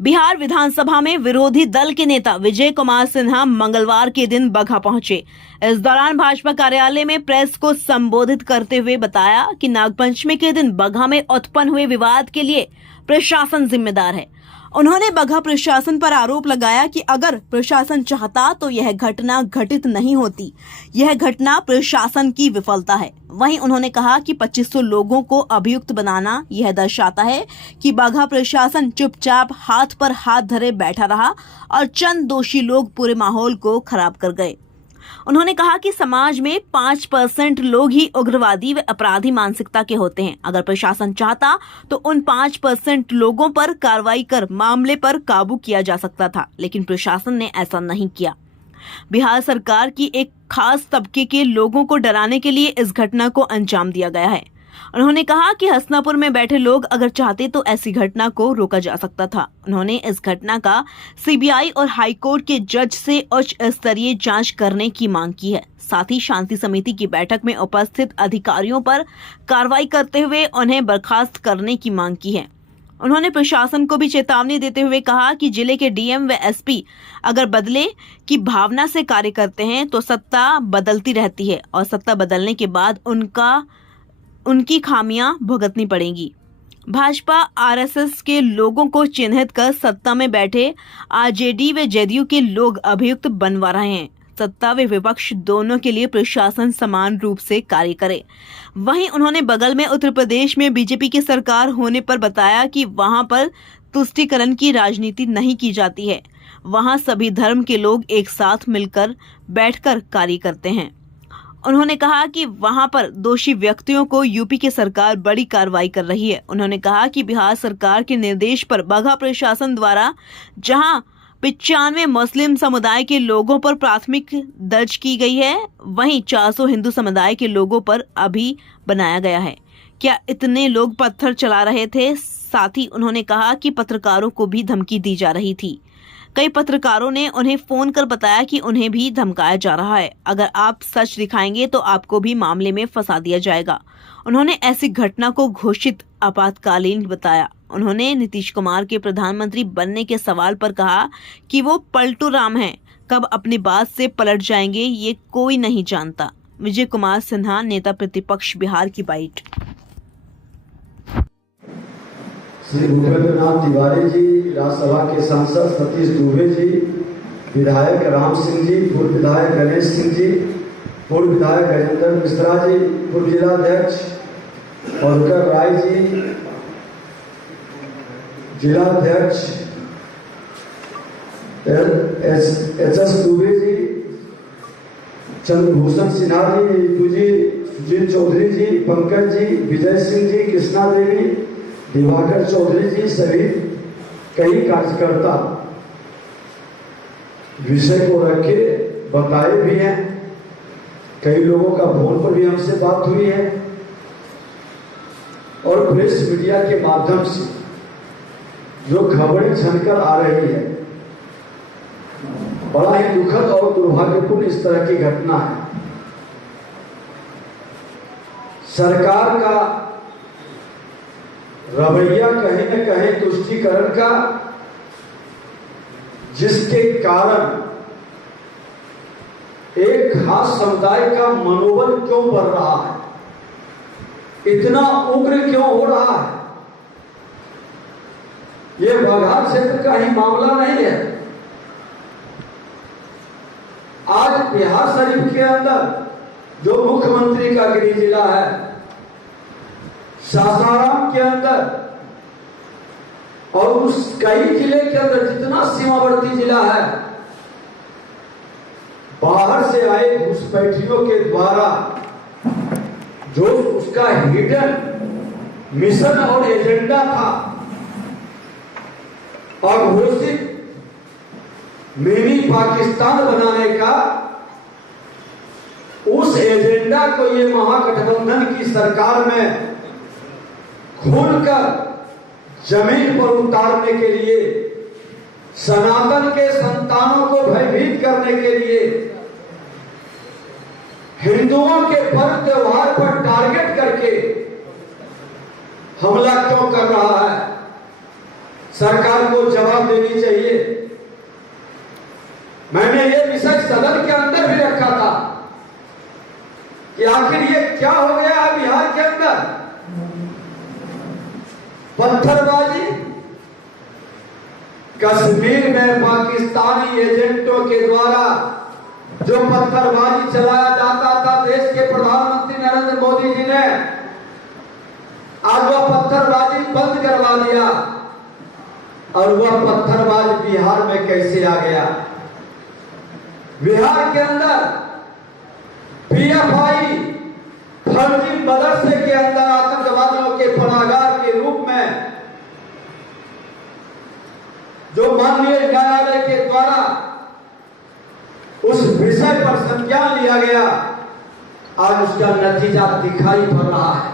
बिहार विधानसभा में विरोधी दल के नेता विजय कुमार सिन्हा मंगलवार के दिन बगहा पहुंचे। इस दौरान भाजपा कार्यालय में प्रेस को संबोधित करते हुए बताया कि नागपंचमी के दिन बगहा में उत्पन्न हुए विवाद के लिए प्रशासन जिम्मेदार है। उन्होंने बगहा प्रशासन पर आरोप लगाया कि अगर प्रशासन चाहता तो यह घटना घटित नहीं होती। यह घटना प्रशासन की विफलता है। वहीं उन्होंने कहा कि 2500 लोगों को अभियुक्त बनाना यह दर्शाता है कि बगहा प्रशासन चुपचाप हाथ पर हाथ धरे बैठा रहा और चंद दोषी लोग पूरे माहौल को खराब कर गए। उन्होंने कहा कि समाज में 5% लोग ही उग्रवादी व अपराधी मानसिकता के होते हैं। अगर प्रशासन चाहता तो उन 5% लोगों पर कार्रवाई कर मामले पर काबू किया जा सकता था, लेकिन प्रशासन ने ऐसा नहीं किया। बिहार सरकार की एक खास तबके के लोगों को डराने के लिए इस घटना को अंजाम दिया गया है। उन्होंने कहा कि हसनापुर में बैठे लोग अगर चाहते तो ऐसी घटना को रोका जा सकता था। उन्होंने इस घटना का सीबीआई और हाईकोर्ट के जज से उच्च स्तरीय जांच करने की मांग की है। साथ ही शांति समिति की बैठक में उपस्थित अधिकारियों पर कार्रवाई करते हुए उन्हें बर्खास्त करने की मांग की है। उन्होंने प्रशासन को भी चेतावनी देते हुए कहा कि जिले के डीएम व एसपी अगर बदले की भावना से कार्य करते हैं तो सत्ता बदलती रहती है और सत्ता बदलने के बाद उनकी खामियां भुगतनी पड़ेंगी। भाजपा आरएसएस के लोगों को चिन्हित कर सत्ता में बैठे आरजेडी व जेडीयू के लोग अभियुक्त बनवा रहे हैं। सत्ता व विपक्ष दोनों के लिए प्रशासन समान रूप से कार्य करे। वहीं उन्होंने बगल में उत्तर प्रदेश में बीजेपी की सरकार होने पर बताया कि वहां पर तुष्टीकरण की राजनीति नहीं की जाती है। वहां सभी धर्म के लोग एक साथ मिलकर बैठकर कार्य करते हैं। उन्होंने कहा कि वहां पर दोषी व्यक्तियों को यूपी की सरकार बड़ी कार्रवाई कर रही है। उन्होंने कहा कि बिहार सरकार के निर्देश पर बगहा प्रशासन द्वारा जहां 95 मुस्लिम समुदाय के लोगों पर प्राथमिक दर्ज की गई है, वहीं 400 हिंदू समुदाय के लोगों पर अभी बनाया गया है। क्या इतने लोग पत्थर चला रहे थे? साथ ही उन्होंने कहा कि पत्रकारों को भी धमकी दी जा रही थी। कई पत्रकारों ने उन्हें फोन कर बताया कि उन्हें भी धमकाया जा रहा है। अगर आप सच दिखाएंगे तो आपको भी मामले में फंसा दिया जाएगा। उन्होंने ऐसी घटना को घोषित आपातकालीन बताया। उन्होंने नीतीश कुमार के प्रधानमंत्री बनने के सवाल पर कहा कि वो पलटू राम हैं, कब अपनी बात से पलट जाएंगे ये कोई नहीं जानता। विजय कुमार सिन्हा, नेता प्रतिपक्ष, बिहार की बाइट। श्री भूपेंद्र नाथ तिवारी जी, राज्यसभा के सांसद सतीश दुबे जी, विधायक राम सिंह जी, पूर्व विधायक गणेश सिंह जी, पूर्व विधायक गजेंद्र मिश्रा जी, पूर्व जिलाध्यक्ष और राय जी, जिलाध्यक्ष एच.एस. दुबे जी, चंद्रभूषण सिन्हा जी, नीतू जी, सुजीत चौधरी जी, पंकज जी, विजय सिंह जी, कृष्णा देवी, दिवाकर चौधरी जी सहित कई कार्यकर्ता विषय को रखे बताए भी हैं। कई लोगों का फोन पर भी हमसे बात हुई है और प्रेस मीडिया के माध्यम से जो खबरें छनकर आ रही है, बड़ा ही दुखद और दुर्भाग्यपूर्ण इस तरह की घटना है। सरकार का रवैया कहीं न कहीं तुष्टीकरण का, जिसके कारण एक खास समुदाय का मनोबल क्यों बढ़ रहा है, इतना उग्र क्यों हो रहा है। यह बगहा क्षेत्र का ही मामला नहीं है। आज बिहार शरीफ के अंदर जो मुख्यमंत्री का गृह जिला है, सासाराम के अंदर और उस कई जिले के अंदर जितना सीमावर्ती जिला है, बाहर से आए घुसपैठियों के द्वारा जो उसका हिडन मिशन और एजेंडा था, अघोषित मिनी पाकिस्तान बनाने का, उस एजेंडा को ये महागठबंधन की सरकार में खुलकर जमीन पर उतारने के लिए, सनातन के संतानों को भयभीत करने के लिए, हिंदुओं के पर्व त्योहार पर टारगेट करके हमला क्यों कर रहा है। सरकार को जवाब जवाब देनी चाहिए। मैंने ये विषय सदन के अंदर भी रखा था कि आखिर ये क्या हो गया है बिहार के अंदर। पत्थरबाजी, कश्मीर में पाकिस्तानी एजेंटों के द्वारा जो पत्थरबाजी चलाया जाता था, देश के प्रधानमंत्री नरेंद्र मोदी जी ने आज वह पत्थरबाजी बंद करवा दिया। और वह पत्थरबाज बिहार में कैसे आ गया? बिहार के अंदर पीएफआई फर्जी मदरसे के अंदर आतंकवादियों के पनाहगार के रूप में जो माननीय न्यायालय के द्वारा उस विषय पर संज्ञान लिया गया, आज उसका नतीजा दिखाई पड़ रहा है।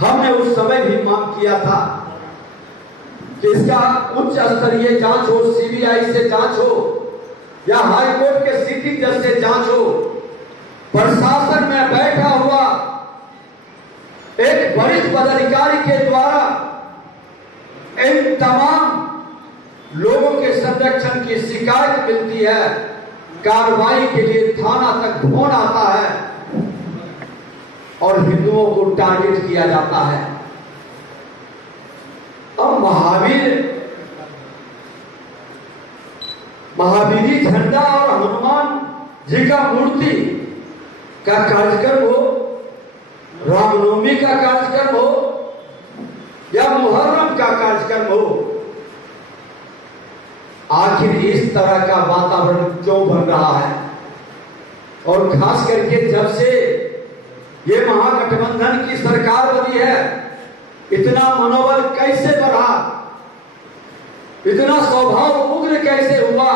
हमने उस समय भी मांग किया था कि इसका उच्च स्तरीय जांच हो, सीबीआई से जांच हो या हाई कोर्ट के सिटिंग जज से जांच हो। प्रशासन में बैठा हुआ एक वरिष्ठ पदाधिकारी के द्वारा इन तमाम लोगों के संरक्षण की शिकायत मिलती है, कार्रवाई के लिए थाना तक फोन आता है और हिंदुओं को टारगेट किया जाता है। अब महावीरी झंडा और हनुमान जी का मूर्ति का कार्यक्रम हो, रामनवमी का कार्यक्रम हो या मुहर्रम का कार्यक्रम हो, आखिर इस तरह का वातावरण क्यों बन रहा है? और खास करके जब से ये महागठबंधन की सरकार बनी है, इतना मनोबल कैसे बढ़ा, इतना स्वभाव उग्र कैसे हुआ?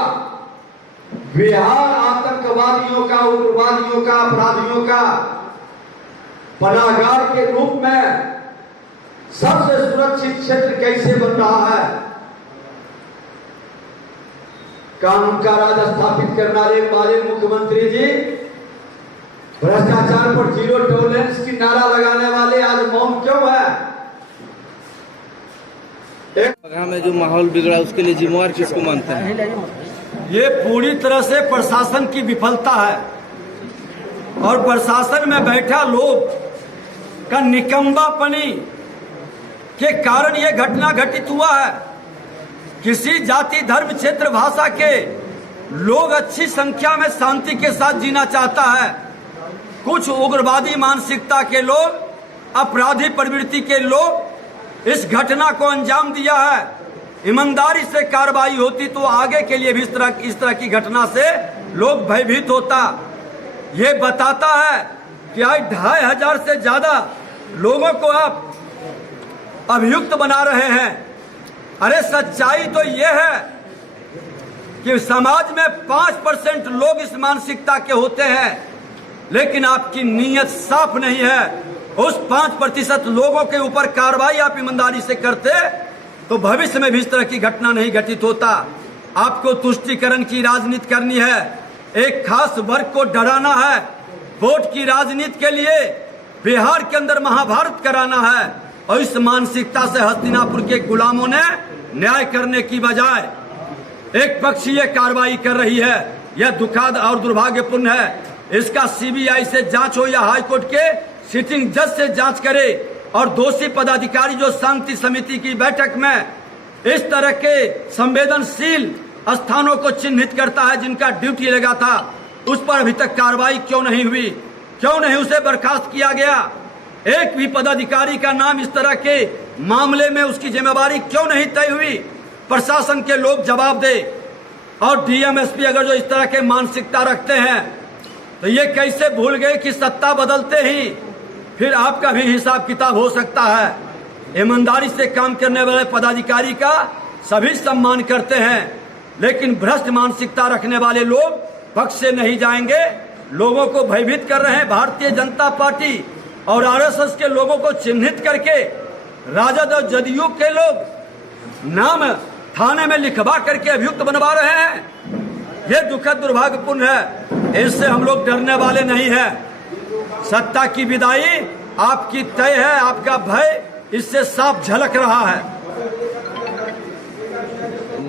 बिहार आतंकवादियों का, उग्रवादियों का, अपराधियों का पनाहगार के रूप में सबसे सुरक्षित क्षेत्र कैसे बन रहा है? कानून का राज स्थापित करने वाले मुख्यमंत्री जी भ्रष्टाचार पर जीरो टॉलरेंस की नारा लगाने वाले आज मौन क्यों है? में जो माहौल बिगड़ा उसके लिए जिम्मेवार किसको मानते हैं? ये पूरी तरह से प्रशासन की विफलता है और प्रशासन में बैठा लोग का निकम्बापनी के कारण ये घटना घटित हुआ है। किसी जाति, धर्म, क्षेत्र, भाषा के लोग अच्छी संख्या में शांति के साथ जीना चाहता है। कुछ उग्रवादी मानसिकता के लोग, अपराधी प्रवृत्ति के लोग इस घटना को अंजाम दिया है। ईमानदारी से कार्रवाई होती तो आगे के लिए भी इस तरह की घटना से लोग भयभीत होता। ये बताता है कि आज 2500 से ज्यादा लोगों को आप अभियुक्त बना रहे हैं। अरे सच्चाई तो ये है कि समाज में 5% लोग इस मानसिकता के होते हैं, लेकिन आपकी नीयत साफ नहीं है। उस 5% लोगों के ऊपर कार्रवाई आप ईमानदारी से करते तो भविष्य में भी इस तरह की घटना नहीं घटित होता। आपको तुष्टीकरण की राजनीति करनी है, एक खास वर्ग को डराना है, वोट की राजनीति के लिए बिहार के अंदर महाभारत कराना है। और इस मानसिकता से हस्तिनापुर के गुलामों ने न्याय करने की बजाय एक पक्षीय कार्रवाई कर रही है। यह दुखद और दुर्भाग्यपूर्ण है। इसका सीबीआई से जांच हो या हाईकोर्ट के सिटिंग जज से जांच करे और दोषी पदाधिकारी जो शांति समिति की बैठक में इस तरह के संवेदनशील स्थानों को चिन्हित करता है, जिनका ड्यूटी लगा था, उस पर अभी तक कार्रवाई क्यों नहीं हुई? क्यों नहीं उसे बर्खास्त किया गया? एक भी पदाधिकारी का नाम इस तरह के मामले में उसकी जिम्मेवारी क्यों नहीं तय हुई? प्रशासन के लोग जवाब दे। और डीएम एसपी अगर जो इस तरह के मानसिकता रखते हैं तो ये कैसे भूल गए कि सत्ता बदलते ही फिर आपका भी हिसाब किताब हो सकता है। ईमानदारी से काम करने वाले पदाधिकारी का सभी सम्मान करते हैं, लेकिन भ्रष्ट मानसिकता रखने वाले लोग पक्ष से नहीं जाएंगे। लोगों को भयभीत कर रहे हैं। भारतीय जनता पार्टी और आरएसएस के लोगों को चिन्हित करके राजद और जदयू के लोग नाम थाने में लिखवा करके अभियुक्त बनवा रहे हैं। ये दुखद दुर्भाग्यपूर्ण है। इससे हम लोग डरने वाले नहीं हैं। सत्ता की विदाई आपकी तय है। आपका भय इससे साफ झलक रहा है।